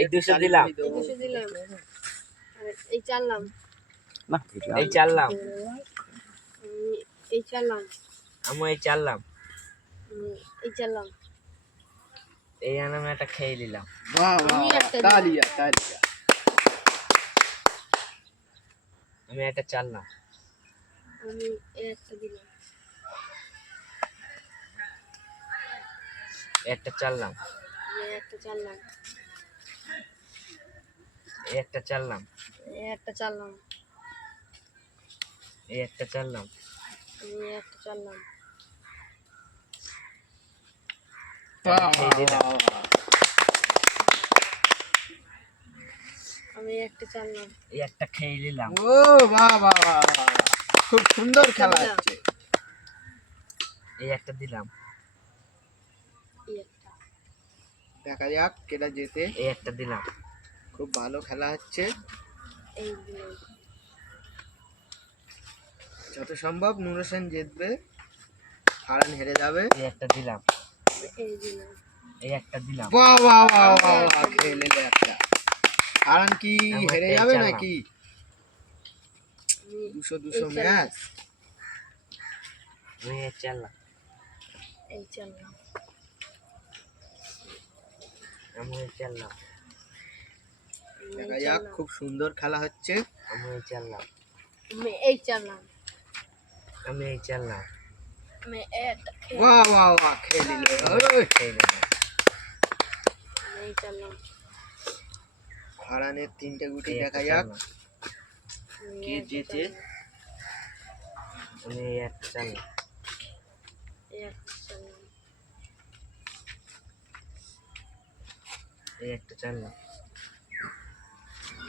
এই দুশো দিলাম। এই চাললাম। না এই চাললাম। এই চাললাম। আমি এই চাললাম। এই চাললাম। এই আমি একটা খেয়ে নিলাম। আমি একটা তালিয়া তালিয়া। আমি একটা চাললাম। আমি একটা দিলাম। একটা চাললাম। একটা চাললাম। একটা চাললাম। এই একটা চাললাম। এই একটা চাললাম। আমি একটা চাললাম। আমি একটা চাললাম। এই একটা খেয়ে নিলাম। ও বাহ বাহ বাহ। খুব সুন্দর খেলা। হচ্ছে। এই একটা দিলাম। দেখা যাক কেটা যেতে এই একটা দিলাম। খুব ভালো খেলা হচ্ছে। যত সম্ভব নুর হোসেন জিতবে হারান হেরে যাবে। এই একটা দিলাম। এই একটা দিলাম। বাহ বাহ বাহ বাহ খেলে একটা। হারান কি হেরে যাবে নাকি? আমি দুশো দুশো ম্যাচ। চাললাম এই চাললাম আমি চাললাম দেখা যাক খুব সুন্দর খেলা হচ্ছে। আমি এই চাললাম। আমি এই চাললাম। আমি এই চাললাম। আমি খেয়ে বাহ বাহ বাহ খেলে ওই, খেয়ে এই চাললাম। হারানের তিনটে গুটি দেখা যাক। কে জেতে? আমি এই একটা চাললাম। এই চাললাম। এই একটা চাললাম আমি এই দিলাম এই দিলাম এই একটা চাললাম এই একটা দিলাম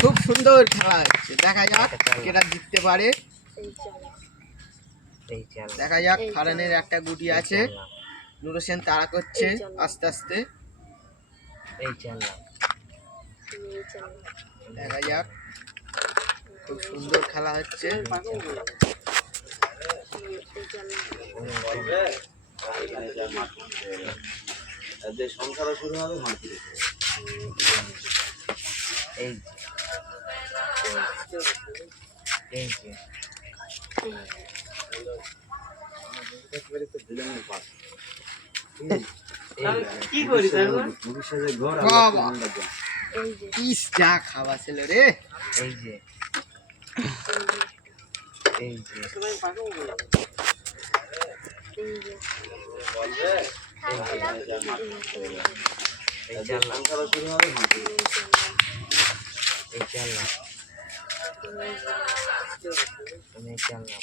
খুব সুন্দর খেলা হচ্ছে দেখা যাক। কেটা জিততে পারে এই চাললাম এই চাললাম দেখা যাক এই হারানের একটা গুটি আছে। নুর হোসেন তাড়া করছে আস্তে আস্তে। দেখা যাক। খুব সুন্দর খেলা হচ্ছে। সংসারও শুরু হবে মাটি এই। এই যে। কি। এই যে খাওয়া ছিল রে। এই যে। এই যে। চাললাম আমি চাললাম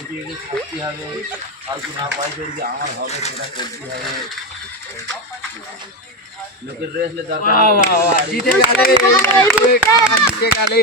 এটি এটি থাকতে হবে ফালতু না পাইতে যে আমার হবে সেটা করতে হবে লোকের রেসলে দরকার জিতে গেলে জিতে গেলে